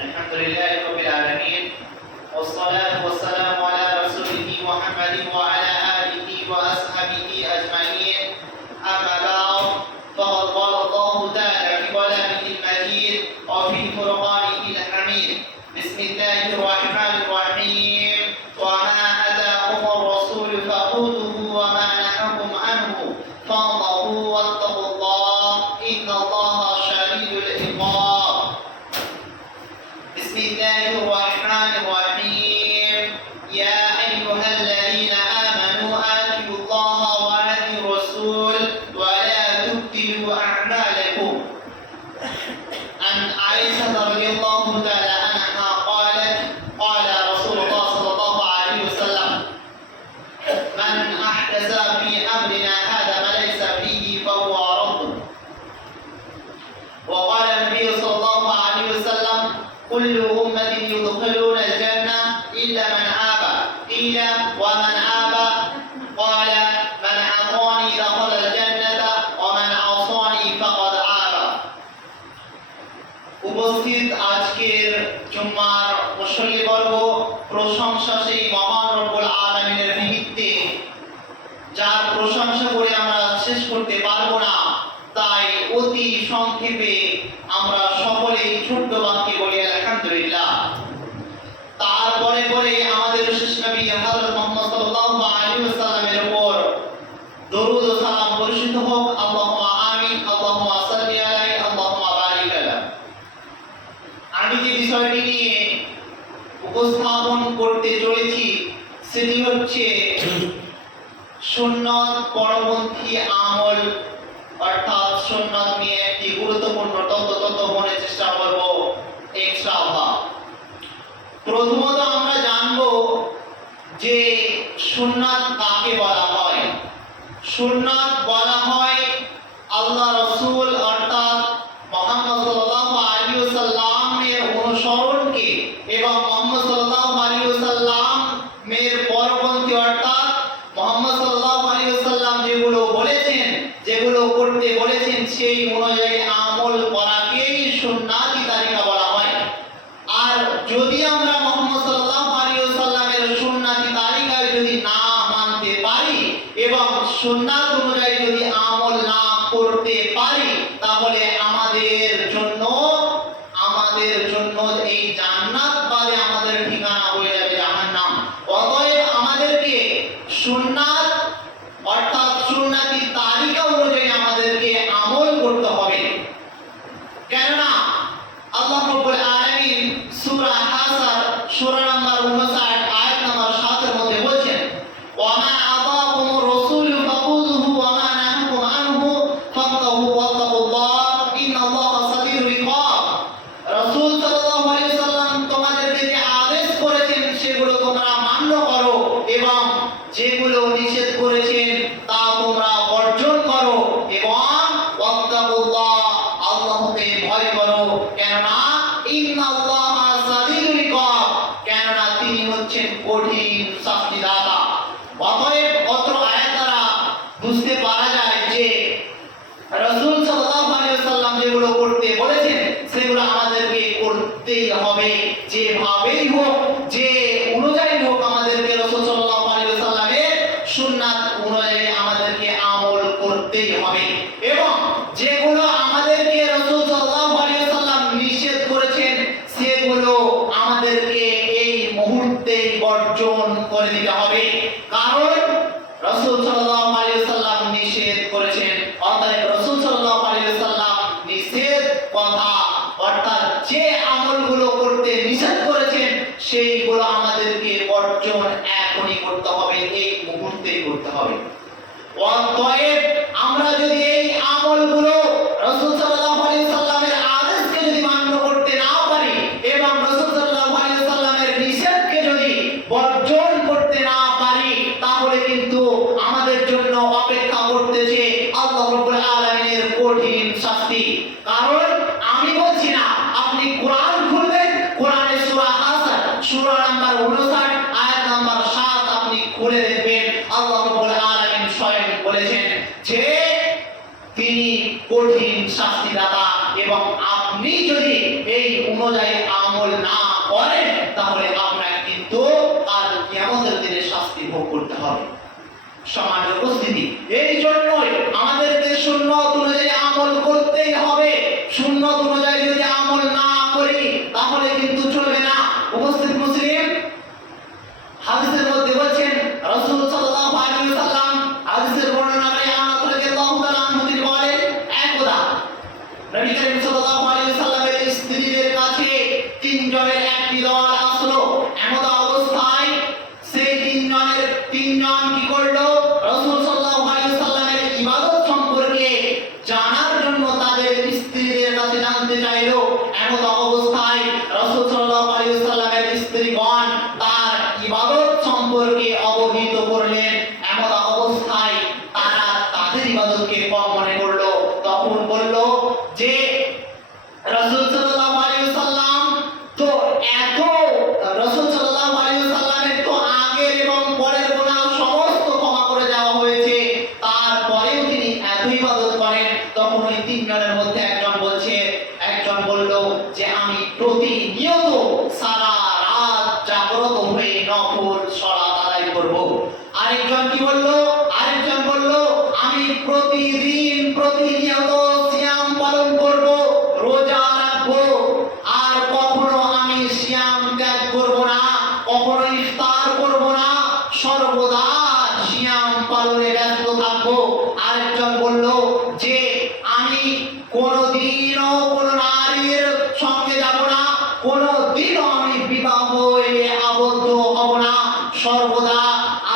الحمد لله رب العالمين والصلاة والسلام على رسوله محمد وعلى آله وأصحابه أجمعين أما بعد فقد قال الله تعالى في كلامه المجيد وفي فرقانه الحميد بسم الله الرحمن الرحيم وما آتاكم الرسول فخذوه وما نهاكم عنه فانظروا واتقوا الله إن الله شديد العقاب بسم الله الرحمن الرحيم يا أيها الذين آمنوا آتوا الله وآتوا الرسول ولا تبطلوا أعمالكم عن عائشة رضي الله تعالى عنها قالت قال رسول الله صلى الله عليه وسلم من أحدث في أمرنا هذا ما ليس فيه فهو رد وقال النبي صلى الله عليه وسلم كل أمة يدخلون الجنة إلا من آبى قيل ومن آبى قال من عصاني دخل الجنة ومن عصاني فقد آبى উপস্থিত আজকের জুম্মার মুসল্লিবর্গ প্রশংসা সেই মহান রব্বুল আলামিনের নিমিত্তে যার প্রশংসা করে আমরা শেষ করতে পারবো না তাই অতি সংক্ষেপে আমরা সকলেই ছোট্ট বাক্যে বলি আলহামদুলিল্লাহ। তারপরে পরে আমাদের শেষ নবী হযরত মুহাম্মদ সাল্লাল্লাহু আলাইহি ওয়াসাল্লামের উপর দরুদ ও সালাম বর্ষিত হোক। আল্লাহুম্মা আমিন, আল্লাহুম্মা সাল্লি আলাইহি, আল্লাহুম্মা বারিক আলাইহি। আমি যে বিষয়টি নিয়ে উপস্থাপন করতে চলেছি সেটি হচ্ছে সুন্নাত পরবর্তী আমল, অর্থাৎ সুন্নাত নিয়ে একটি গুরুত্বপূর্ণ তত্ত্ব মনে চেষ্টা করব ইনশাআল্লাহ। প্রথমত আমরা জানব যে সুন্নাত কাকে বলা হয়। সুন্নাত বলা হয় আল্লাহ রাসূল অর্থাৎ মুহাম্মদ সাল্লাল্লাহু আলাইহি ওয়াসাল্লামের অনুসরণকে এবং মুহাম্মদ সাল্লাল্লাহু আলাইহি ওয়াসাল্লামের পরপন্থী অর্থাৎ মুহাম্মদ সাল্লাল্লাহু আলাইহি ওয়াসাল্লাম যেগুলো বলেছেন, যেগুলো করতে বলেছেন সেই অনুযায়ী আমল করাকেই সুন্নাতি তালিকা বলা হয়। আর যদি আমরা মুহাম্মদ সাল্লাল্লাহু আলাইহি ওয়াসাল্লামের সুন্নাতি তালিকায় যদি না মানতে পারি এবং সুন্নাত অনুযায়ী যদি আমল না করতে পারি তাহলে আমাদের জন্য এই জান্নাত বাদে আমাদের ঠিকানা হয়ে যাবে জাহান্নাম। অতএব আমাদেরকে সুন্নাত অর্থাৎ সুন্নাতি তালিকা অনুযায়ী আমাদেরকে আমল করতে হবে। কেননা আল্লাহ রাব্বুল আলামিন সূরা হাসর সূরা নম্বর 59 আয়াত নম্বর 7 এর মধ্যে বলেন ওয়ামা আতাকুমুর রাসূলু ফাখুযুহু ওয়ামা নাহাকুম আনহু ফান্তাহু ওয়াত্তাকুল্লাহ ইন্নাল্লাহা শাদীদুল ইকাব। রাসূল সাল্লাল্লাহু আলাইহি ওয়াসাল্লাম তোমাদেরকে যে আদেশ করেছেন সেগুলো তোমরা মান্য করো এবং যেগুলো নিষেধ করেছেন তা তোমরা বর্জন করো এবং ওয়াত্তাকুল্লাহ আল্লাহকে ভয় করো। কেননা ইন্নাল্লাহা শাদীদুল ইকাব, কেননা তিনি হচ্ছেন কঠিন শাস্তিদাতা। অতএব অত্র আয়াত দ্বারা বুঝতে পারা যায় যে রাসূল সাল্লাল্লাহু আলাইহি ওয়াসাল্লাম যেগুলো করতে বলেছেন সেগুলো আমাদেরকে করতেই হবে, যেভাবেই হোক যে অনুযায়ী হোক আমাদেরকে রাসূল সাল্লাল্লাহু আলাইহি ওয়াসাল্লামের সুন্নাত অনুযায়ী আমাদেরকে আমল করতেই হবে। এবং যেগুলো আমাদেরকে রাসূল সাল্লাল্লাহু আলাইহি ওয়াসাল্লাম নিষেধ করেছেন সেগুলো আমাদেরকে এই মুহূর্তেই বর্জন করে দিতে হবে। কারণ রাসূল সাল্লাল্লাহু আলাইহি ওয়াসাল্লাম নিষেধ করেছেন, অতএব রাসূল সাল্লাল্লাহু আলাইহি ওয়াসাল্লাম নিষেধ কথা অর্থাৎ যে আমলগুলো করতে নিষেধ করেছেন সেইগুলো আমাদেরকে বর্জন এখনই করতে হবে, এই মুহূর্তেই করতে হবে। অতএব আমরা যদি এই আমলগুলো রাসূল সাল্লাল্লাহু আলাইহি ওয়াসাল্লামের আদেশকে যদি মান্য করতে না পারি এবং রাসূল সাল্লাল্লাহু আলাইহি ওয়াসাল্লামের নিষেধকে যদি বর্জন করতে না পারি তাহলে কিন্তু আমাদের জন্য অপেক্ষা করতেছে আল্লাহ রাব্বুল আলামিনের কঠিন শাস্তি। কারণ আমি বলছি না, আপনি কোরআন খুলবেন, কোরআনের সূরা হাসর সূরা নাম্বার 59 আয়াত নাম্বার 7 আপনি খুলে দেখবেন আল্লাহ রাব্বুল আলামিন স্বয়ং বলেছেন যে তিনি কঠিন শাস্তিদাতা এবং আপনি যদি এই অনুযায়ী আমল না করেন তাহলে আপনাকে কিন্তু আর কিয়ামতের দিনে শাস্তি ভোগ করতে হবে। সম্মানিত উপস্থিতি, এই জন্যই আমাদেরকে সুন্নাত অনুযায়ী আমল করতেই হবে। সুন্নাত অনুযায়ী যদি আমল না করি তাহলে কিন্তু চলবে না। উপস্থিত মুসলিম হাদিসের মধ্যে বলেন রাসূল সাল্লাল্লাহু আলাইহি ওয়াসাল্লাম হাদিসের বর্ণনায় আনাস রাদিয়াল্লাহু তাআলা আনহু তিনি বলেন, একদা নবী করিম সাল্লাল্লাহু আলাইহি ওয়াসাল্লামের স্ত্রীদের কাছে তিনজনের একটি দল আসলো। এমন অবস্থায় সেই তিনজন কি করলো? রাসূল সাল্লাল্লাহু আলাইহি ওয়াসাল্লামের ইবাদত সম্পর্কে জানার জন্য তাদের স্ত্রীদের কাছে জানতে চাইলো। এমন অবস্থায় রাসূল সাল্লাল্লাহু আলাইহি ওয়াসাল্লামের স্ত্রীগণ তার ইবাদত সম্পর্কে অবহিত করলেন। এমন অবস্থায় তারা তাদের ইবাদতকে কম মনে করলো। তখন বলল যে রাসূল সাল্লাল্লাহু আলাইহি ওয়াসাল্লাম তো রাসূল সাল্লাল্লাহু আলাইহি ওয়াসাল্লামের তো আগের এবং পরের গুনাহ সমস্ত ক্ষমা করে দেওয়া হয়েছে, তারপরেও তিনি এত ইবাদত করেন। তখন ওই তিনজনের মধ্যে একজন বলল যে আমি প্রতিনিয়ত সারা রাত জাগ্রত হয়ে নফল সালাত আদায় করব। আরেকজন বলল আমি প্রতিনিয়ত সিয়াম পালন করব, রোজা রাখবো, আর কখনো আমি সিয়াম ত্যাগ করব না, কখনো ইফতার করব না, সর্বদা সিয়াম পালনে ব্যস্ত থাকবো। আরেকজন বলল যে আমি কোনোদিনও কোনো নারীর সঙ্গে যাব না, কোনোদিনও আমি বিবাহে আবদ্ধ হব না, সর্বদা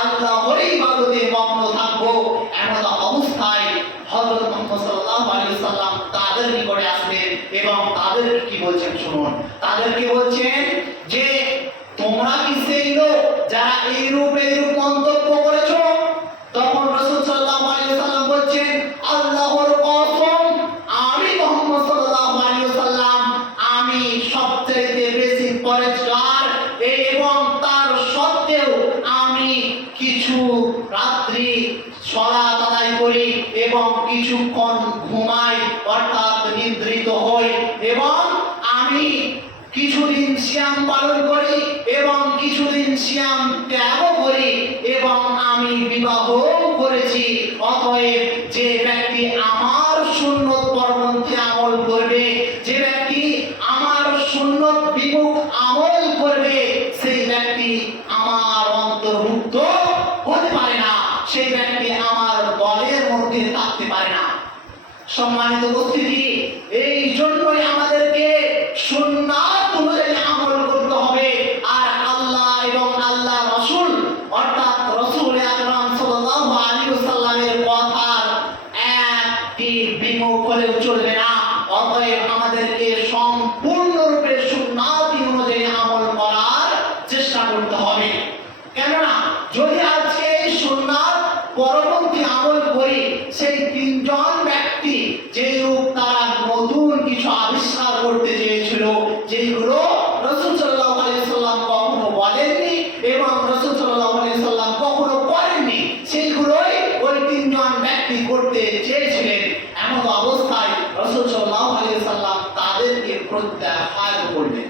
আল্লাহর ইবাদতে মগ্ন থাকবো। এমন অবস্থায় হযরত মুহাম্মদ সাল্লাল্লাহু আলাইহি ওয়াসাল্লাম তাদের নিকটে আসলেন এবং তাদের কি বলছেন শুনুন। তাদেরকে বলছেন যে তোমরা কি সেই লোক যারা এইরূপ মন্তব্য করেছো? তখন রাসূল সাল্লাল্লাহু আলাইহি ওয়াসাল্লাম বলছেন, আল্লাহর কসম আমি মুহাম্মদ সাল্লাল্লাহু আলাইহি ওয়াসাল্লাম আমি সবচেয়ে বেশি পরেজগার, এবং তার সত্ত্বেও আমি কিছু রাত্রি সালাত আদায় করি এবং কিছুক্ষণ ঘুমাই অর্থাৎ নিদ্রিত হই, এবং আমি কিছুদিন সিয়াম পালন করি এবং কিছুদিন সিয়াম ত্যাগ করি, এবং আমি বিবাহ করেছি। অতএব যে ব্যক্তি আমার সুন্নত পরপন্থী আমল করবে, যে ব্যক্তি আমার সুন্নত বিমুখ আমল করবে, সেই ব্যক্তি আমার অন্তর্ভুক্ত হতে পারে না, সেই ব্যক্তি আমার দলের মধ্যে থাকতে পারে না। সম্মানিত উপস্থিতি, এই জন্যই আমাদেরকে সুন্নাত অনুযায়ী আমল করতে হবে। আর আল্লাহ এবং আল্লাহ রাসূল অর্থাৎ রাসূল আকরাম সাল্লাল্লাহু আলাইহি ওয়াসাল্লামের কথার একটি বিমুখ হলেও চলবে না। অতএব আমাদেরকে সম্পূর্ণরূপে সুন্নাত অনুযায়ী আমল করার চেষ্টা করতে হবে। কেননা যদি আজকে এই সুন্নাত পরপন্থী আমল করি, সেই তিনজন ব্যক্তি যেরূপ তারা নতুন কিছু আবিষ্কার করতে চেয়েছিল, যেগুলো রাসূল সাল্লাল্লাহু আলাইহি ওয়াসাল্লাম কখনো বলেননি এবং রাসূল সাল্লাল্লাহু আলাইহি ওয়াসাল্লাম কখনো করেননি, সেইগুলোই ওই তিনজন ব্যক্তি করতে চেয়েছিলেন। এমন অবস্থায় রাসূল সাল্লাল্লাহু আলাইহি ওয়াসাল্লাম তাদেরকে প্রত্যাখ্যান করলেন।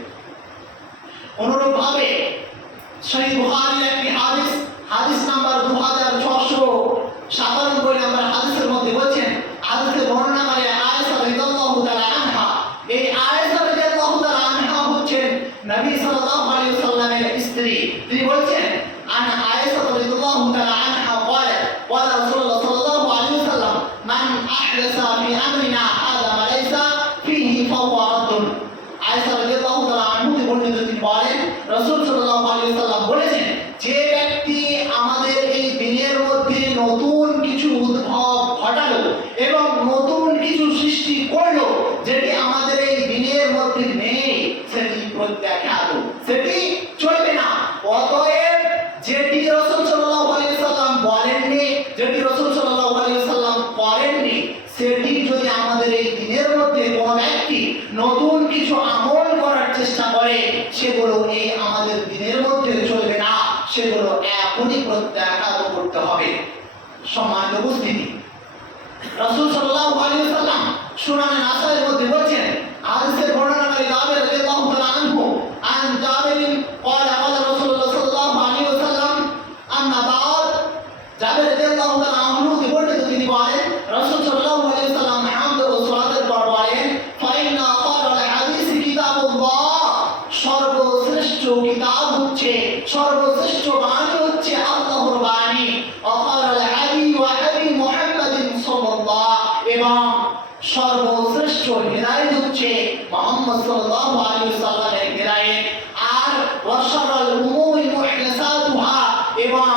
অনুরূপভাবে সহিহ বুখারীর একটি হাদিস নাম্বার 2697 নম্বর হাদিসের মধ্যে বলেন, হাদিসের বর্ণনাকারী আয়েশা রাদিয়াল্লাহু তাআলা আনহা, এই আয়েশা রাদিয়াল্লাহু তাআলা আনহা হচ্ছেন নবী সাল্লাল্লাহু আলাইহি ওয়াসাল্লামের স্ত্রী। তিনি বলেন, আন আয়েশা রাদিয়াল্লাহু তাআলা আনহা قالت قال رسول الله صلى الله عليه وسلم من احدث في امرنا هذا ما ليس فيه فهو رد। আয়েশা রাদিয়াল্লাহু তাআলা আনহা বর্ণিত তিনি বলেন, রাসূল সাল্লাল্লাহু আলাইহি ওয়াসাল্লাম বলেছেন, যে ব্যক্তি আমাদের এই দিনের মধ্যে নতুন কিছু উদ্ভব ঘটালো এবং নতুন কিছু সৃষ্টি করলো যেটি আমাদের এই দিনের মধ্যে নেই, সেটি প্রত্যাখ্যাত, সেটি চলবে না। অতএব যেটি রাসূল সাল্লাল্লাহু আলাইহি ওয়াসাল্লাম বলেননি, যেটি রাসূল সাল্লাল্লাহু আলাইহি ওয়াসাল্লাম করেননি, সেটি যদি আমাদের এই দিনের মধ্যে কোনো ব্যক্তি নতুন কিছু আমল করার চেষ্টা করে, সেগুলো এই আমাদের দিনের মধ্যে চলবে না, সেগুলো এখনই প্রত্যাখ্যান করতে হবে। সম্মানিত উপস্থিতি, রাসূল সাল্লাল্লাহু আলাইহি ওয়াসাল্লাম সুনানে নাসাইয়ের মধ্যে বলেছেন, হাদিসের বর্ণনাকারী জাবের রাদিয়াল্লাহু তাআলা আনহু কিতাব হচ্ছে, সর্বশ্রেষ্ঠ বাণী হচ্ছে আল্লাহর বাণী। আকারাল হাদি ওয়া হাদি মুহাম্মাদিন সাল্লাল্লাহু, এবং সর্বশ্রেষ্ঠ হিদায়াত হচ্ছে মুহাম্মদ সাল্লাল্লাহু আলাইহি ওয়াসাল্লামের হিদায়াত। আর ওয়াশারাল উমুরি মুহদাসাতুহা, এবং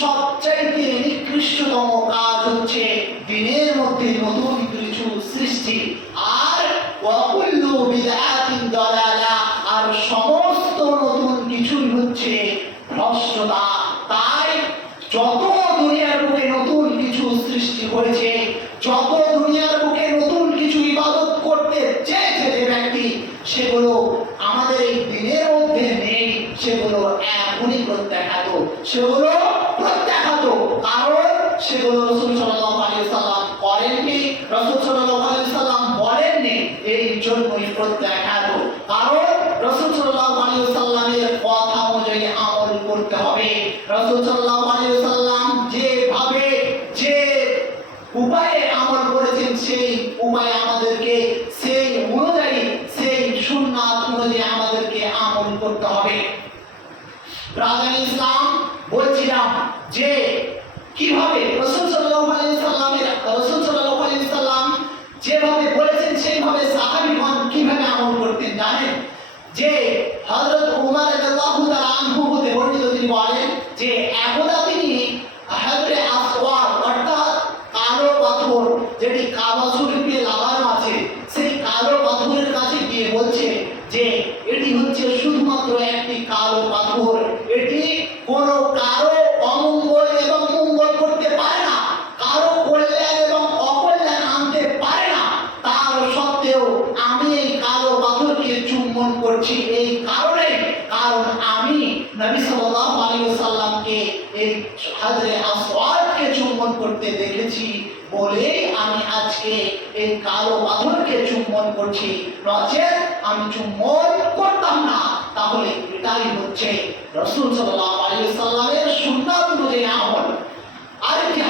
সবচাইতে নিকৃষ্টতম কাজ হচ্ছে দিনের মধ্যে নতুন কিছু সৃষ্টি। আর ওয়া কুল্লু বিদআতিন দালালা, আর সমস্ত নতুন কিছুই হচ্ছে ভ্রষ্টতা। তাই যত দুনিয়ার বুকে নতুন কিছু সৃষ্টি হয়েছে, যত দুনিয়ার বুকে নতুন কিছু ইবাদত করতে চেয়েছে যে ব্যক্তি, সেগুলো আমাদের এই দিনের মধ্যে নেই, সেগুলো এখনই প্রত্যাখ্যাত, সেগুলো প্রত্যাখ্যাত। কারণ সেগুলো রাসূল সাল্লাল্লাহু আলাইহি ওয়াসাল্লাম করেননি, রাসূল সাল্লাল্লাহু আলাইহি ওয়াসাল্লাম বলেননি, এই জন্যই প্রত্যাখ্যাত। কারণ রাসূল সাল্লাল্লাহু আলাইহি ওয়াসাল্লামের কথা অনুযায়ী আমল করতে হবে। রাসূল সাল্লাল্লাহু আলাইহি ওয়াসাল্লাম যেভাবে যে উপায়ে আমল করেছেন, সেই উপায়ে আমাদেরকে সেই অনুযায়ী, সেই সুন্নাত অনুযায়ী আমাদেরকে আমল করতে হবে। ব্রাদার ইসলাম, বলছিলাম যে কিভাবে রাসূল সাল্লাল্লাহু আলাইহি সাল্লাম যেভাবে বলেছেন সেইভাবে সাহাবীগণ কিভাবে আমল করতেন জানেন? যে হযরত উমর রাদিয়াল্লাহু তাআলা আনহু হতে বর্ণিত, তিনি বলেন যে একদা তিনি হাজরে আসওয়াদ অর্থাৎ কালো পাথর, যেটি কাবা শরীফে লাগানো আছে, সেই কালো পাথরের কাছে গিয়ে বলছে যে এটি হচ্ছে শুধুমাত্র একটি কালো পাথর, এটি কোনো কারো অমঙ্গল এবং মঙ্গল করতে পারে না, কারো কল্যাণ এবং অকল্যাণ আনতে পারে না। তার সত্ত্বেও আমি এই কালো পাথরকে চুম্বন করছি এই কারণে, কারণ আমি নবী সাল্লাল্লাহু আলাইহি ওয়াসাল্লামকে এই হাজরে আসওয়াদকে চুম্বন করতে দেখেছি বলে আমি আজকে এই কালো পাথরকে চুম্বন করছি, নচেত আমি চুম্বন করতাম না। তাহলে এটাই হচ্ছে রাসূল সাল্লাল্লাহু আলাইহি ওয়াসাল্লামের সুন্নাত অনুযায়ী আমল। আরেকটি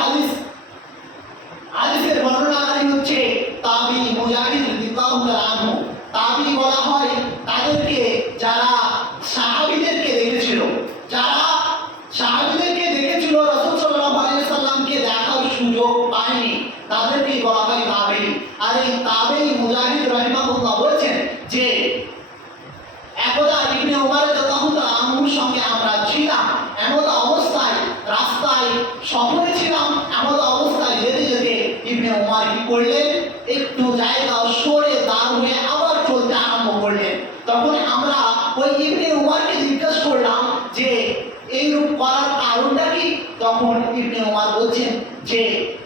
হাদিসের বর্ণনাকারী হচ্ছে তাবি মুজাহিদ রাদিয়াল্লাহু তাআলা আনহু। তাবি বলা হয় তাদেরকে যারা সাহাবীদেরকে দেখেছিল, যারা সাহাবীদেরকে দেখেছিল রাসূল সাল্লাল্লাহু আলাইহি ওয়াসাল্লামকে দেখার সুযোগ পায়নি, তাদেরকে বলা হয় তাবি। আর এই তাবি মুজাহিদ রাহিমাহুল্লাহ বলছেন যে একদা ইবনে উমর রাদিয়াল্লাহু তাআলা আনহুর সঙ্গে আমরা ছিলাম, এমন অবস্থায় রাস্তায় সফরে ছিলাম, এমন অবস্থায় যেতে যেতে ইবনে উমর কি করলেন, একটু জায়গা সরে দাঁড় হয়ে আবার চলতে আরম্ভ করলেন। তখন আমরা ওই ইবনে উমরকে জিজ্ঞাসা করলাম যে এইরূপ করার কারণটা কি? তখন ইবনে উমর বলছেন যে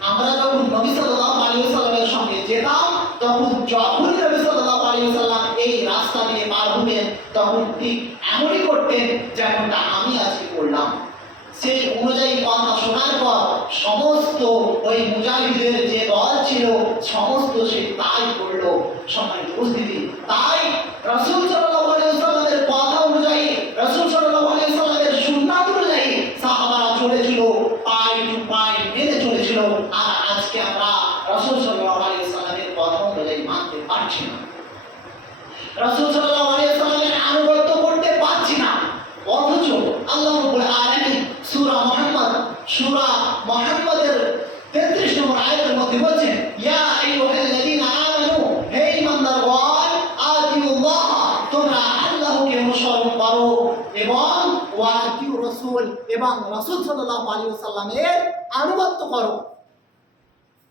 আমরা যখন নবী সাল্লাল্লাহু আলাইহি ওয়াসাল্লামের সঙ্গে যেতাম, তখন যখন নবী সাল্লাল্লাহু আলাইহি ওয়াসাল্লাম এই রাস্তা দিয়ে পার হতেন, তখন ঠিক এমনই করতেন যেমনটা আমি আজকে করলাম। সেই অনুযায়ী কথা শোনার পর সমস্ত ওই মুজাহিদের যে দল ছিল সমস্ত সে তাই করলো। সম্মানিত উপস্থিতি, তাই রাসূল সাল্লাল্লাহু আলাইহি ওয়াসাল্লামের কথা অনুযায়ী, রাসূল সাল্লাল্লাহু আলাইহি ওয়াসাল্লামের সুন্নাত অনুযায়ী সাহাবারা চলেছিল, পাই টু পাই মেনে চলেছিল। আর আজকে আমরা রাসূল সাল্লাল্লাহু আলাইহি ওয়াসাল্লামের কথা অনুযায়ী মানতে পারছি না, রাসূল সাল্লাল্লাহু আলাইহি ওয়াসাল্লামের আনুগত্য করতে পারছি না। অথচ আল্লাহ রাব্বুল আলামিন সূরা মুহাম্মাদের 33 নম্বর আয়াতের মধ্যে বলেন, ইয়া আইয়ুহাল্লাযীনা আমানু, হে ঈমানদারগণ, আতিউল্লাহ, তোমরা আল্লাহকে অনুসরণ করো, এবং ওয়া আতিউর রাসূল, এবং রাসূল সাল্লাল্লাহু আলাইহি ওয়াসাল্লামের আনুগত্য করো।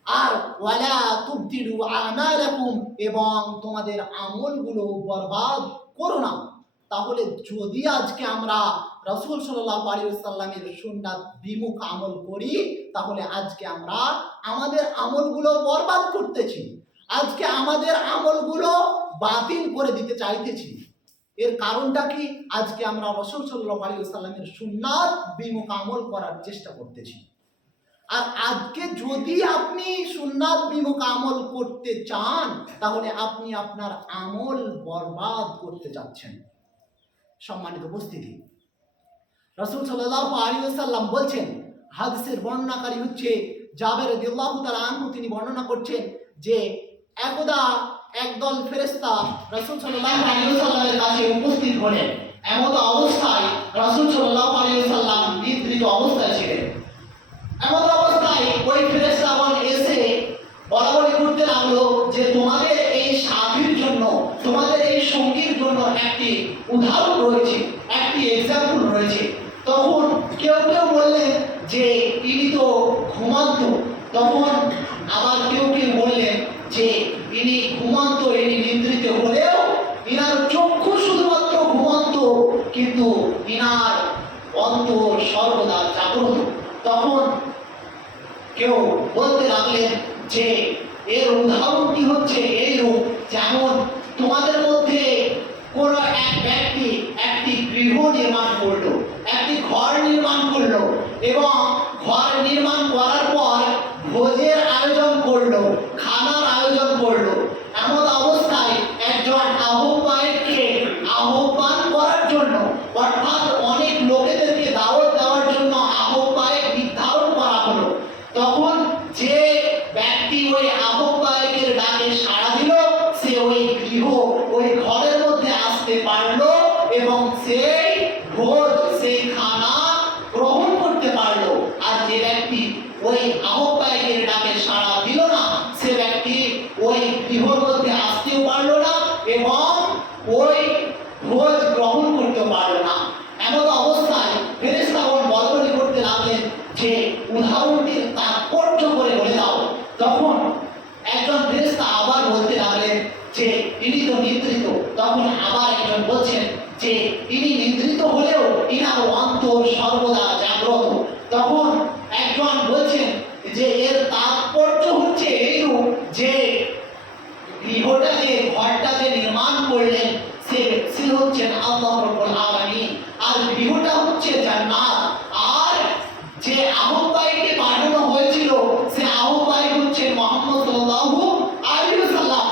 আর ওয়ালা তুবদিলু আমালাকুম, এবং তোমাদের আমলগুলো বরবাদ করো না। তাহলে যদি আজকে আমরা রাসূল সাল্লাল্লাহু আলাইহি ওয়াসাল্লামের সুন্নাত বিমুখ আমল করি, তাহলে আজকে আমরা আমাদের আমলগুলো বরবাদ করতেছি, আজকে আমাদের আমলগুলো বাতিল করে দিতে চাইতেছি। এর কারণটা কি? আজকে আমরা রাসূল সাল্লাল্লাহু আলাইহি ওয়াসাল্লামের সুন্নাত বিমুখ আমল করার চেষ্টা করতেছি। আর আজকে যদি আপনি সুন্নাত বিমুখ আমল করতে চান, তাহলে আপনি আপনার আমল বরবাদ করতে যাচ্ছেন। সম্মানিত উপস্থিতি, রাসূল সাল্লাল্লাহু আলাইহি ওয়াসাল্লাম বলছেন, হাদিসের বর্ণনাকারী হচ্ছে জাবের রাদিয়াল্লাহু তাআলা আনহু, তিনি বর্ণনা করছেন যে একদা একদল ফেরেশতা রাসূল সাল্লাল্লাহু আলাইহি ওয়াসাল্লামের কাছে উপস্থিত হলেন। এমন অবস্থায় রাসূল সাল্লাল্লাহু আলাইহি ওয়াসাল্লাম নিদ্রিত অবস্থায় ছিলেন। এমন অবস্থায় ওই ফেরেশতাগণ এসে বলাবলি করতে লাগলো যে তোমাদের এই সাথীর জন্য, তোমাদের এই সঙ্গীর জন্য একটি উদাহরণ রয়েছে, একটি এক্সাম্পল রয়েছে। তখন কেউ কেউ বললেন যে ইনি তো ঘুমন্ত, তখন আবার কেউ কেউ বললেন যে ইনি ঘুমন্ত, ইনি নিদ্রিত হলেও ইনার চক্ষু শুধুমাত্র ঘুমন্ত, কিন্তু ইনার অন্তর সর্বদা জাগ্রত। তখন কেউ বলতে লাগলেন যে এর উদাহরণটি হচ্ছে এইরূপ, যেমন তোমাদের মধ্যে কোন এক ব্যক্তি একটি গৃহ নির্মাণ করলো, একটি ঘর নির্মাণ করলো, এবং ঘর নির্মাণ করার পর ভোজের আয়োজন করলো, খানার আয়োজন করলো। এমন অবস্থায় একজন আহ্বায়ককে আহ্বান করার জন্য, অর্থাৎ অনেক লোকেদেরকে দাওয়াত দেওয়ার জন্য আহ্বায়ক নির্ধারণ করা হলো। তখন যে ব্যক্তি ওই আহ্বায়কের ডাকে সাড়া দিল, সে ওই গৃহ, ওই ঘরের মধ্যে আসতে পারলো এবং সেই ভোজ, সেই খানা গ্রহণ করতে পারলো। আর যে ব্যক্তি ওই আহ্বায়কের ডাকে সাড়া দিল না, সে ব্যক্তি ওই গৃহর মধ্যে আসতেও পারলো না এবং ওই ভোজ গ্রহণ করতে পারলো না। এমন অবস্থায় ফেরেশতাগণ বলাবলি করতে লাগলেন যে উদাহরণটির তাৎপর্য করে বলে দাও। তখন একজন ফেরেশতা আবার বলতে লাগলেন যে ইনি তো নিদ্রিত। তখন আবার একজন বলছেন যে ইনি নিদ্রিত হলেও ইনার অন্তর সর্বদা জাগ্রত। তখন একজন বলছেন যে এর তাৎপর্য হচ্ছে এইরূপ যে গৃহটা, যে ঘরটা যে নির্মাণ করলেন, সে হচ্ছেন আল্লাহ রাব্বুল আলামিন, আর গৃহটা হচ্ছে জান্নাত। আর যে আহ্বায়ককে পাঠানো হয়েছিল, সে আহ্বায়ক হচ্ছে মুহাম্মদ সাল্লাল্লাহু আলাইহি ওয়াসাল্লাম।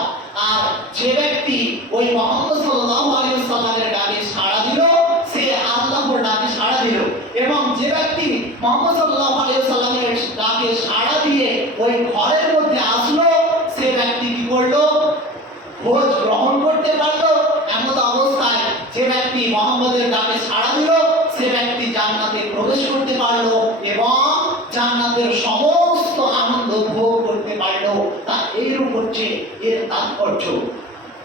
আর যে ব্যক্তি ওই মুহাম্মদ সাল্লাল্লাহু আলাইহি ওয়াসাল্লামের ডাকে সাড়া দিল, সে আল্লাহর ডাকে সাড়া দিল। এবং যে ব্যক্তি মুহাম্মদ সাল্লাল্লাহু আলাইহি ওয়াসাল্লামের ডাকে সাড়া দিয়ে ওই ঘরের মধ্যে আসলো, সে ব্যক্তি কি করলো? ভোজ গ্রহণ করতে পারলো। এমন অবস্থায় যে ব্যক্তি মুহাম্মদের ডাকে সাড়া দিল, সে ব্যক্তি জান্নাতে প্রবেশ করতে পারলো এবং জান্নাতের সমস্ত আনন্দ ভোগ করতে পারলো। তা এইরূপ হচ্ছে এর তাৎপর্য।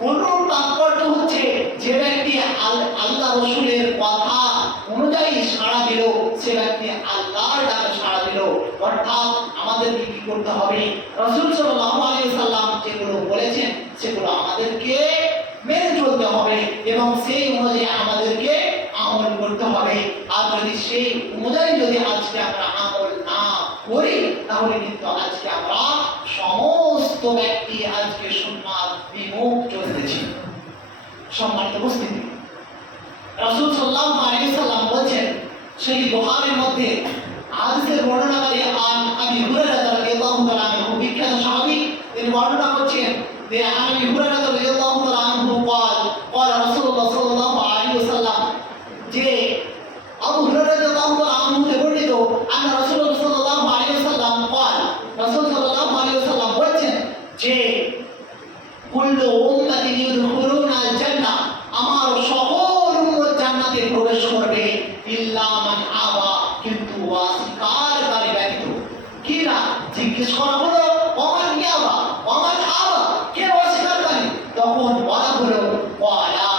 অনুরূপ তাৎপর্য হচ্ছে যে ব্যক্তি আল্লাহ রাসূলের কথা অনুযায়ী সাড়া দিল, সে ব্যক্তি আল্লাহর ডাকে সাড়া দিল। অর্থাৎ আমাদেরকে কি করতে হবে? রাসূল সাল্লাল্লাহু আলাইহি ওয়াসাল্লাম যেগুলো বলেছেন সেগুলো আমাদেরকে মেনে চলতে হবে এবং সেই অনুযায়ী আমাদেরকে আমল করতে হবে। আর যদি সেই অনুযায়ী যদি আজকে আমরা আমল না করি, তাহলে কিন্তু আজকে আমরা সমস্ত ব্যক্তি আজকে সুন্নাত বিমুখ চলতেছি। সম্মানিত উপস্থিতি, রাসূল সাল্লাল্লাহু আলাইহি ওয়াসাল্লাম বলেন, সেই বুখারীর মধ্যে হাদিসের বর্ণনাকারী আবি হুরায়রা রাদিয়াল্লাহু তাআলা আনহু, বিখ্যাত সাহাবী, তিনি বর্ণনা করছেন যে আবি হুরায়রা রাদিয়াল্লাহু তাআলা আনহু قال রাসূলুল্লাহ সাল্লাল্লাহু আলাইহি ওয়াসাল্লাম, যে আবু হুরায়রা রাদিয়াল্লাহু তাআলা আনহু থেকে বর্ণিত, আন রাসূলুল্লাহ সাল্লাল্লাহু আলাইহি ওয়াসাল্লাম قال, রাসূল সাল্লাল্লাহু আলাইহি ওয়াসাল্লাম বলেন যে কুল্লু উম্মতি ইয়াদখুলুনা আল জান্নাহ, আমার সকল উম্মত জান্নাতে প্রবেশ করবে, ইল্লা মান আবা, কিন্তু অস্বীকারী ব্যতীত। কি না জিজ্ঞেস করা হলো, ওমান ইয়াবা, ওমান আবা, কে অস্বীকারী? তখন বলা হলো ওয়ালা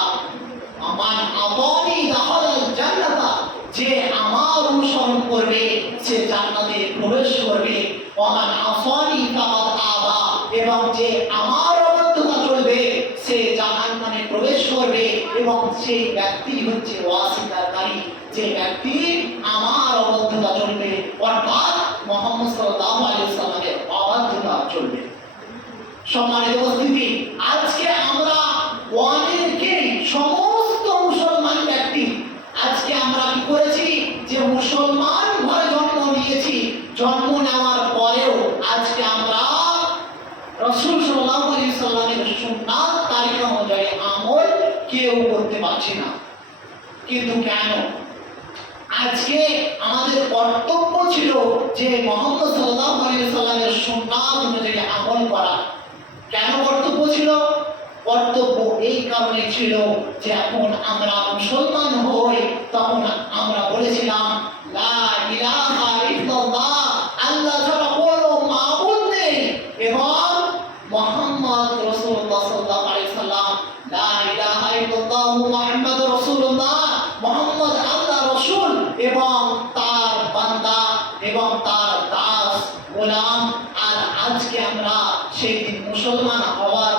আমান আতানি দাখালাল জান্নাতা, যে আমার অনুসরণ করবে সে জান্নাতে প্রবেশ করবে। ওমান আসানি ফাকাদ আবা, এবং যে আমার অবাধ্যতা চলবে সে জাহান্নামে প্রবেশ করবে। এবং সেই ব্যক্তি হচ্ছে অস্বীকারী, যে ব্যক্তি আমার অবাধ্যতা চলবে, অর্থাৎ মুহাম্মদ সাল্লাল্লাহু আলাইহি ওয়াসাল্লামের অবাধ্যতা চলবে। সম্মানিত উপস্থিতি, আজকে আমরা অনেকেই, সমস্ত মুসলমান ব্যক্তি আজকে আমরা কি করেছি, যে মুসলমান ঘরে জন্ম নিয়েছি, জন্ম নেওয়ার পরেও আজকে আমরা রাসূল সাল্লাল্লাহু আলাইহি ওয়াসাল্লামের সুন্নাত তারিকা অনুযায়ী আমল কেউ করতে পারছি না। কিন্তু কেন? আজকে আমাদের কর্তব্য ছিল যে মুহাম্মদ সাল্লাল্লাহু আলাইহি ওয়াসাল্লামের সুন্নাত অনুযায়ী আমল করা। কেন কর্তব্য ছিল? কর্তব্য এই কারণে ছিল যে এখন আমরা মুসলমান হই, তখন আমরা বলেছিলাম লা ইলাহা ইল্লাল্লাহ, আল্লাহ ছাড়া কোনো মাবুদ নেই, এবং মুহাম্মদ রাসূলুল্লাহ সাল্লাল্লাহু আলাইহি সাল্লাম, লা ইলাহা ইল্লাল্লাহ মুহাম্মাদুর রাসূলুল্লাহ, মুহাম্মদ আল্লাহ রাসূল এবং তার বান্দা এবং তার দাস গোলাম। আর আজকে আমরা সেই দিন মুসলমান হওয়ার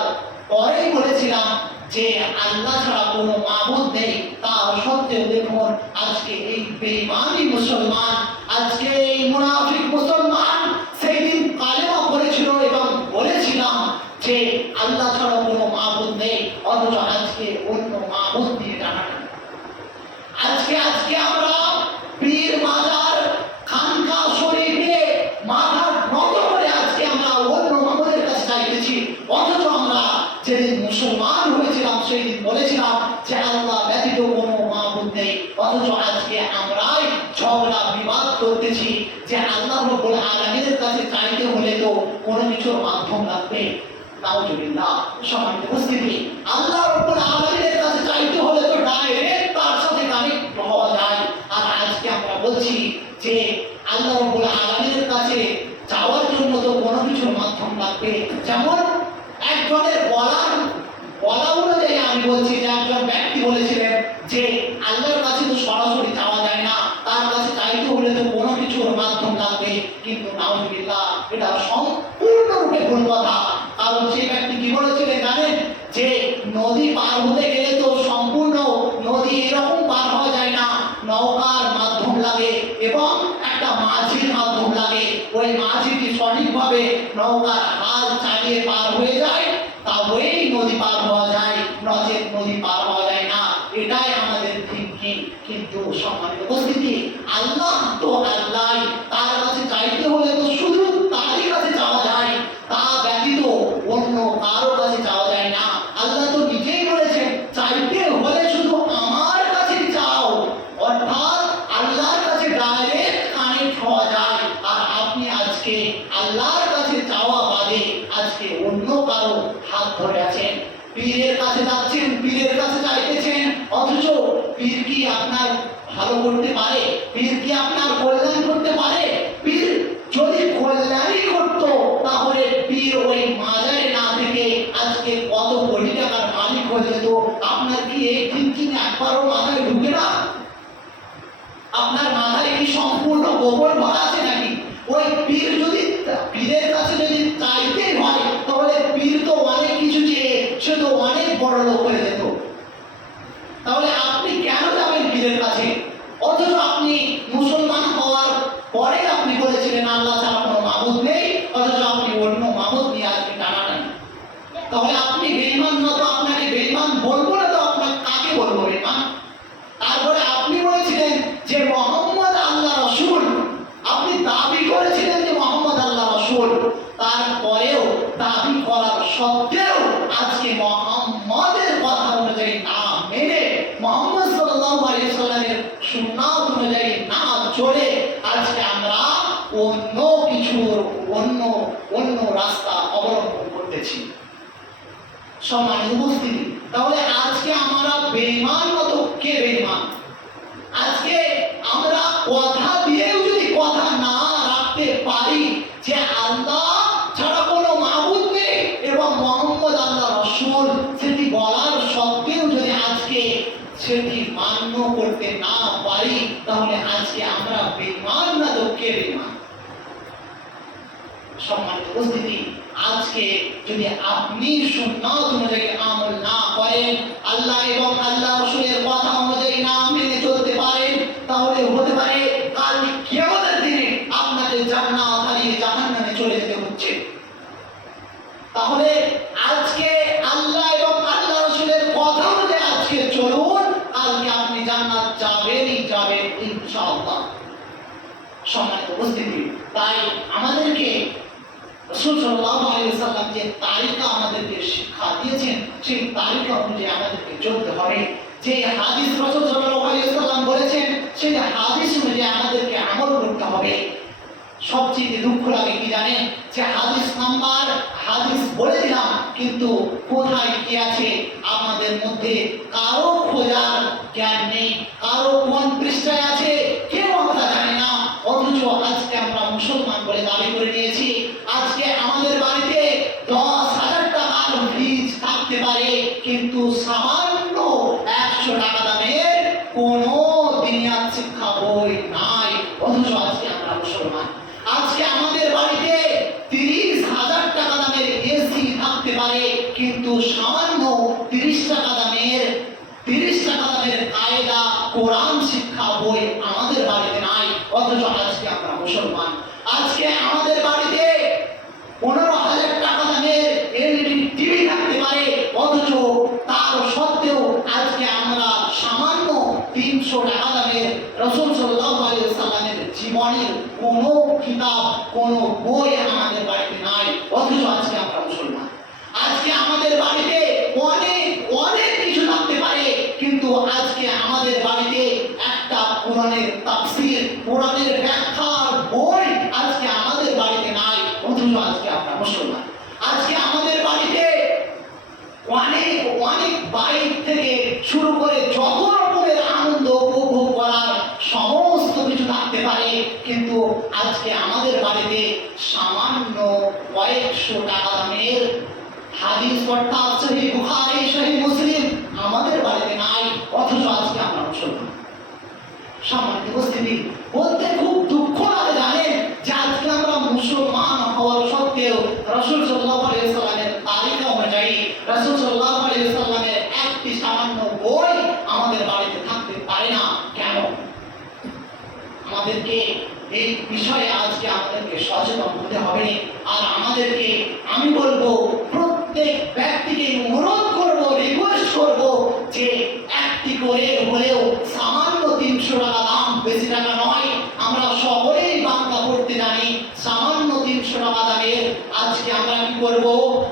পরেই বলেছিলাম যে আল্লাহ ছাড়া কোনো মাবুদ নেই, তা সত্ত্বেও দেখুন আজকে এই বেঈমানি মুসলমান, আজকে এই মুনাফিক মুসলমান সেই দিন কালেমা পড়েছিল এবং বলেছিলাম যে আল্লাহ ছাড়া কোনো মাবুদ নেই, অথচ আজকে অন্য মাবুদ দিয়ে টানাটানি। আজকে আমরা পীর মাজার খানকা শরীফে মাথা নত করে আজকে আমরা অন্য মাবুদের কাছে চাইতেছি, অথচ আমরা যেদিন মুসলমান হয়েছিলাম সেই দিন বলেছিলাম যে আল্লাহ ব্যতীত কোনো মাবুদ নেই, অথচ আজকে আমরাই ঝগড়া বিবাদ করতেছি যে আল্লাহ রাব্বুল আলামিনের কাছে চাইতে হলে তো কোনো কিছুর মাধ্যম লাগবে। নাউজুবিল্লাহ। সম্মানিত উপস্থিতি, আল্লাহ রাব্বুল আলামিনের কাছে চাইতে হলে তো ডাইরেক্ট তার সাথে কানেক্ট হওয়া যায়। আর আজকে আমরা বলছি যে আল্লাহ রাব্বুল আলামিনের কাছে যাওয়ার জন্য তো কোনো কিছুর মাধ্যম লাগবে। যেমন একজনের বলা অনুযায়ী আমি বলছি যে একজন ব্যক্তি বলেছিলেন যে আল্লাহর কাছে তো সরাসরি যাওয়া যায় না, তার কাছে চাইতে হলে তো কোনো কিছুর মাধ্যম লাগবে। কিন্তু নাউজুবিল্লাহ, এটা সম্পূর্ণরূপে ভুল কথা। কারণ সেই ব্যক্তি কি বলেছিলেন জানেন, যে নদী পার হতে গেলে তো সম্পূর্ণ নদী এরকম পার হওয়া যায় না, নৌকার মাধ্যম লাগে এবং একটা মাঝির মাধ্যম লাগে। ওই মাঝিটি সঠিকভাবে নৌকার হাল চালিয়ে পার হয়ে যায়, তবেই নদী পার হওয়া যায়, নচেত নদী পার হওয়া যায় না। এটাই আমাদের থিঙ্কিং। কিন্তু সম্মানিত উপস্থিতি, আল্লাহ তো আল্লাহ, তার কাছে চাইতে হলে তো শুধু তারই কাছে যাওয়া যায়, তা ব্যতীত অন্য কারো কাছে যাওয়া যায় না। আল্লাহ তো নিজেই বলেছেন চাইতে হলে শুধু আমার কাছে যাও, অর্থাৎ আল্লাহর কাছে ডাইরেক্ট কানেক্ট হওয়া যায়। আর আপনি আজকে আল্লাহর কাছে যাওয়া বাদে আজকে অন্য কারো হাত ধরে আছেন, পীরের কাছে যাচ্ছেন, পীরের কাছে চাইতেছেন, অথচ পীর কি আপনার ভালো করতে পারে? পীর কি আপনার কল্যাণ করতে পারে? পীর যদি কল্যাণই করতো তাহলে পীর ওই মাজারে না থেকে আজকে কত কোটি টাকার মালিক হয়ে যেত। আপনার কি এই থিঙ্কিং একবারও মাথায় ঢুকে না? আপনার মাথায় কি সম্পূর্ণ গোবর ভরা আছে নাকি? ওই পীর যদি পীরের কাছে যদি চাইতেই হয় তাহলে পীর তো অনেক কিছু চেয়ে সে তো অনেক বড় লোক হয়ে যেত। তাহলে আপনি কেন যাবেন পীরের কাছে? অথচ আপনি মুসলমান হওয়ার পরে আপনি বলেছিলেন আল্লাহ ছাড়া কোনো মাবুদ নেই, অথচ আপনি অন্য মাবুদ নিয়ে আজকে টানাটানি। তাহলে আপনি বেঈমান না, তো আপনাকে বেঈমান বলবো না, তো আপনাকে কাকে বলবো বেঈমান? তারপরে আপনি বলেছিলেন যে মুহাম্মদ আল্লাহ রাসূল, আপনি দাবি করেছিলেন যে মুহাম্মদ আল্লাহ রাসূল, তারপরেও দাবি করার সত্ত্বেও আজকে মুহাম্মদের কথা অনুযায়ী না মেনে, মুহাম্মদ সাল্লাল্লাহু আলাইহি সাল্লামের সুন্নাত অনুযায়ী না চলে আজকে আমরা অন্য কিছুর অন্য রাস্তা অবলম্বন করতেছি। সম্মানিত উপস্থিতি, তাহলে আজকে আমরা বেঈমান মতো কে বেঈমান? আজকে আমরা কথা দিয়েও যদি কথা না রাখতে পারি যে আল্লাহ ছাড়া কোনো মাবুদ নেই এবং মুহাম্মদ আল্লাহ রাসূল, সেটি বলার সত্ত্বেও যদি আজকে সেটি মান্য করতে না পারি, তাহলে আজকে আমরা বেঈমান না তো কে বেঈমান? সম্মানিত উপস্থিতি, আজকে যদি আপনি সুন্নাত অনুযায়ী আমল না করেন, আল্লাহ এবং আল্লাহ রাসূলের কথা অনুযায়ী না মেনে চলতে পারেন, তাহলে হতে পারে কাল কিয়ামতের দিনে আপনাকে জান্নাত হারিয়ে জাহান্নামে চলে যেতে হচ্ছে। তাহলে আজকে আল্লাহ এবং আল্লাহ রাসূলের কথা অনুযায়ী আজকে চলুন, কালকে আপনি জান্নাত যাবেনই যাবেন ইনশাআল্লাহ। সম্মানিত উপস্থিতি, তাই আমাদেরকে রাসূল সাল্লাল্লাহু আলাইহি ওয়াসাল্লাম যে তারিকা আমাদেরকে শিক্ষা দিয়েছেন, সেই তারিকা অনুযায়ী আমাদেরকে চলতে হবে। যে হাদিস রাসূল সাল্লাল্লাহু আলাইহি ওয়াসাল্লাম বলেছেন, সেই হাদিস অনুযায়ী আমাদেরকে আমল করতে হবে। সবচেয়ে দুঃখ লাগে কি জানেন, যে হাদিস বলে দিলাম কিন্তু কিন্তু কোথায় কি আছে আমাদের মধ্যে কারো খোঁজার জ্ঞান নেই, কারো কোন পৃষ্ঠায় আছে কেউ আমরা জানি না। অথচ আজকে আমরা মুসলমান বলে দাবি করে নিয়েছি। আজকে আমাদের বাড়িতে 10,000 টাকার ফ্রিজ থাকতে পারে, কিন্তু সামান্য 100 টাকা দামের কোনো দুনিয়ার শিক্ষা বই নাই। অথচ আজকে আমরা মুসলমান। আজকে আমাদের বাড়িতে 30,000 টাকা দামের এসি থাকতে পারে, কিন্তু সামান্য 30 টাকা দামের কায়দা কোরআন শিক্ষা বই আমাদের বাড়িতে নাই। অথচ আজকে আমরা মুসলমান। আজকে আমাদের বাড়িতে 15,000 টাকা দামের এলইডি টিভি থাকতে পারে, অথচ তার সত্ত্বেও আজকে আমরা সামান্য 300 টাকা দামের রাসূল সাল্লাল্লাহু আলাইহি ওয়াসাল্লামের জীবনের কোনো কিতাব, কোনো বই আমাদের বাড়িতে নাই। অথচ আজকে আমরা মুসলমান। আজকে আমাদের বাড়িতে অনেক কিছু থাকতে পারে, কিন্তু আজকে আমাদের বাড়িতে একটা কোরআনের তাফসীর, কোরআনের ব্যাখ্যার বই আজকে আমাদের বাড়িতে নাই। অথচ আজকে আমরা মুসলমান। আজকে আমাদের বাড়িতে অনেক বাইক থেকে শুরু করে যত রকমের আনন্দ উপভোগ করার সমস্ত কিছু থাকতে পারে, কিন্তু আজকে আমাদের বাড়িতে সামান্য কয়েকশো টাকা দামের হাদিস অর্থাৎ সহিহ বুখারী, সহিহ মুসলিম আমাদের বাড়িতে নাই। অথচ আজকে আমরা মুসলমান। সম্মানিত উপস্থিতি, বলতে খুব দুঃখ লাগে জানেন যে আজকে আমরা মুসলমান হওয়ার সত্ত্বেও রাসূল সাল্লাল্লাহু আলাইহি ওয়াসাল্লামের তারিকা অনুযায়ী রাসূল সাল্লাল্লাহু আলাইহি ওয়াসাল্লামের একটি সামান্য বই আমাদের বাড়িতে থাকতে পারে না। কেন? আমাদেরকে এই বিষয়ে আজকে আমাদেরকে সচেতন হতে হবে। আর আমাদেরকে আমি বলবো প্রত্যেক ব্যক্তিকে অনুরোধ করব, রিকোয়েস্ট করব যে একটি করে হলেও সামান্য 300 টাকা দাম, বেশি টাকা নয়। আমরা সকলেই বাংলা পড়তে জানি। সামান্য 300 টাকা দামের আজকে আমরা কি করব?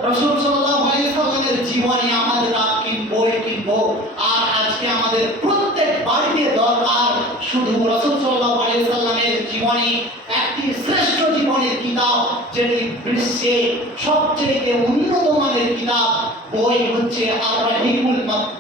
রাসূল সাল্লাল্লাহু আলাইহি ওয়াসাল্লামের জীবনী আমাদের কিনবো। আর আজকে আমাদের প্রত্যেক বাড়িতে দরকার শুধু রাসূল সাল্লাল্লাহু আলাইহি ওয়াসাল্লামের জীবনী, একটি শ্রেষ্ঠ জীবনের কিতাব, যেটি বিশ্বে সবচেয়ে উন্নত মানের কিতাব বই হচ্ছে আর-রাহিকুল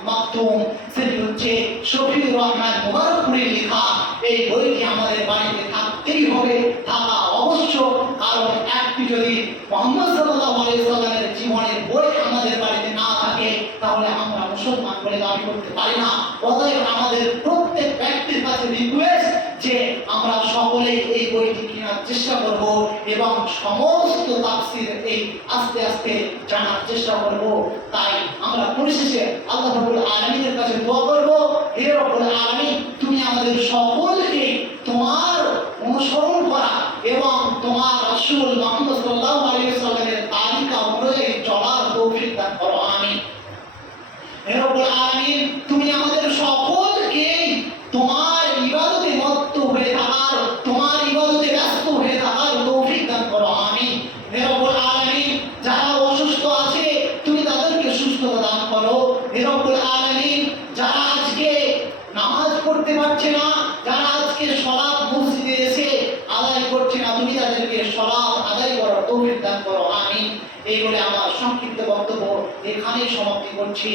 মাকতুম। সেটি হচ্ছে শফিউর রহমান মুবারকপুরীর লেখা। এই বইটি আমাদের বাড়িতে থাকতেই হবে, থাকা অবশ্যক। কারণ একটি যদি মুহাম্মদ সাল্লাল্লাহু আলাইহি ওয়াসাল্লামের জীবনের বই আমাদের বাড়িতে না থাকে, তাহলে আমরা মুসলমান বলে দাবি করতে পারি না। অতএব আমাদের প্রত্যেক ব্যক্তির কাছে রিকোয়েস্ট যে আমরা সকলেই এই বইটি কেনার চেষ্টা করব এবং সমস্ত তাফসীর এই আস্তে আস্তে জানার চেষ্টা করব। তাই আমরা পরিশেষে আল্লাহ রাব্বুল আলামিনের কাছে দোয়া করব, হে রব্বুল আলামিন, তুমি আমাদের সকলকে তোমার অনুসরণ করা এবং তোমার রাসূল মুহাম্মদ সাল্লাল্লাহু আলাইহি ওয়াসাল্লামের তালিকা অনুযায়ী চলার তৌফিক দান করো। আমিন। হে রব্বুল আলামিন, তুমি আমাদের সকলকে তোমার ইবাদতে মত্ত হয়ে থাকার, তোমার ইবাদতে ব্যস্ত হয়ে থাকার তৌফিক দান করো। আমিন। হে রব্বুল আলামিন, যারা অসুস্থ আছে তুমি তাদেরকে সুস্থতা দান করো। হে রব্বুল আলামিন, যারা আজকে নামাজ পড়তে পারছে না, যারা আজকে সালাত মসজিদে এসে আদায় করছে না, তুমি তাদেরকে সালাত আদায় করার তৌফিক দান করো। আমিন। এই বলে আমার সংক্ষিপ্ত বক্তব্য এখানেই সমাপ্তি করছি।